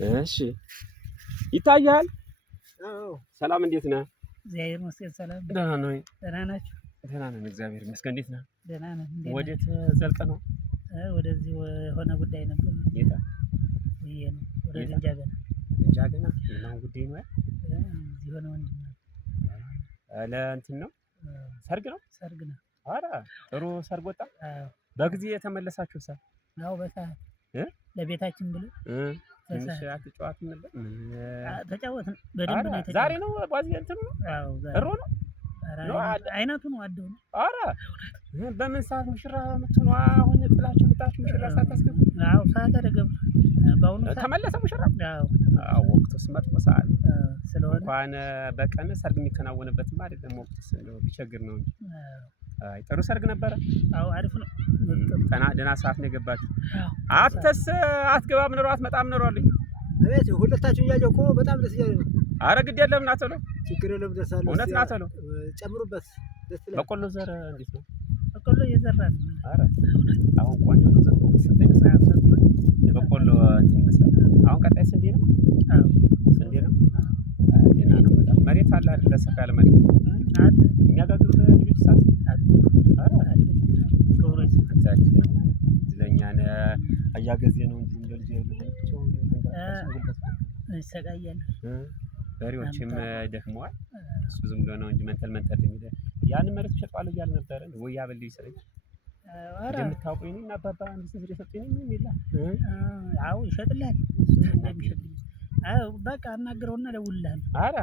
እሺ ይታያል። አዎ ሰላም እንዴት ነህ? እግዚአብሔር ይመስገን ሰላም። ደህና ነህ? ደህና ናችሁ? ደህና ነን እግዚአብሔር ይመስገን። እንዴት ነህ? ደህና ነን። ወዴት ዘልቀህ ነው? ወደዚህ የሆነ ጉዳይ ነበር። የት? ይሄ ነው ወደ ድንጃገና። ድንጃገና የማን ጉዳይ ነው? እዚህ ሆነ ወንድም ነው። ለእንትን ነው? ሰርግ ነው? ሰርግ ነው። ኧረ ጥሩ ሰርግ ወጣ። አዎ በጊዜ የተመለሳችሁ ሰ አዎ በሰዓት ለቤታችን ብለን ትንሽ አትጫወትም ነበር? ተጫወትን በደንብ ነው የተጫወትን። ዛሬ ነው ባዚ እንትን ነው? አዎ ዛሬ እሮ ነው? አይነቱ ነው አደው ነው። ኧረ በምን ሰዓት ሙሽራ የምትሆነው? አሁን ጥላችሁ መጣችሁ ሙሽራ ሳታስገቡ? አዎ ሰዓት አደረገም። በአሁኑ ሰዓት ተመለሰ ሙሽራ? አዎ ወቅቱስ መጥፎ ሰዓት ስለሆነ እንኳን በቀን ሰርግ የሚከናወንበትም አይደለም። ወቅቱስ እንደው ቢቸግር ነው እንጂ። አይ ጥሩ ሰርግ ነበረ። አዎ አሪፍ ነው። ደህና ሰዓት ነው የገባችሁ። አንተስ አትገባም ኖሮ አትመጣም ኖሮ አለኝ። አቤት ሁለታችሁ እያየሁ እኮ በጣም ደስ እያለኝ ነው። ኧረ ግድ የለም ና ቶሎ። ችግር የለም ደርሳለሁ። እውነት ና ቶሎ ጨምሩበት። ደስ ይላል። በቆሎ ዘር እንዴት ነው? በቆሎ እየዘራን ነው። ኧረ አሁን ቆንጆ ነው ዘር ሰጠኝ ይመስላል። የበቆሎ እንትን ይመስላል። አሁን ቀጣይ ስንዴ ነው? አዎ ስንዴ ነው። ደህና ነው በጣም። መሬት አለ አይደል? ሰፋ ያለ መሬት አለ። የሚያጋግሩት ልጆች ሳት ኧረ ከውሬስ እድለኛ ነህ። አያገዜ ነው እንጂ እንደ ልጅ ልጆቻቸው ይሰቃያል። በሬዎችም ደክመዋል። እሱ ዝም ብሎ ነው እንጂ መንተል የሚል ያንን መሬት ሸጧለሁ እያለ ነበረ ወይ ያበል ይሰለኝ። እንደምታውቁኝ እኔ እና አባባ አንድ ስንት የሰጡኝ ምን ይላል? አዎ ይሸጥልሃል። አዎ በቃ አናግረውና እደውልልሃለሁ። ኧረ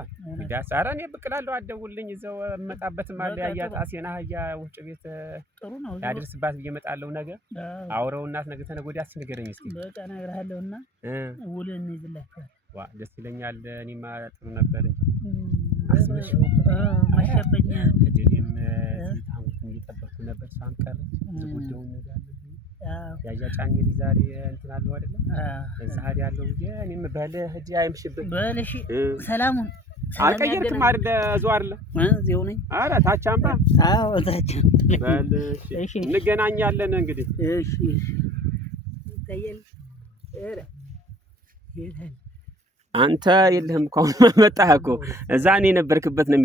ዳስ ኧረ እኔ ብቅ እላለሁ። አትደውልልኝ እዛው እመጣበትም አለ ያያ ጣሴና አህያ ወፍጮ ቤት ጥሩ ነው ያድርስባት ብዬ እመጣለሁ። ነገ አውረው እናት ነገ ተነገ ወዲያ ንገረኝ እስኪ። በቃ እነግርሃለሁና ውልን እንይዝላችኋል። ዋ ደስ ይለኛል። እኔማ ጥሩ ነበር እንጂ አስመሽው መሸበኛ እኔም ታንኩት እየጠበቅኩ ነበር። ሳም ቀረ ጉዳዩን ነገር አለብኝ። ያያ ጫኔ ዛሬ እንትን አለው አይደለ? እዛ ሀዲ ያለው እኔም በልህ ሂድ አይምሽብህ። በል እሺ ሰላሙን አልቀየርክም አይደል? እዛው አይደለ? እዚሁ ነኝ። ኧረ ታች አምባ። አዎ ታች በል እሺ እንገናኛለን እንግዲህ። እሺ ይታያል። ኧረ አንተ የለህም እኮ አሁን መጣህ እኮ እዛ እኔ የነበርክበት ነው።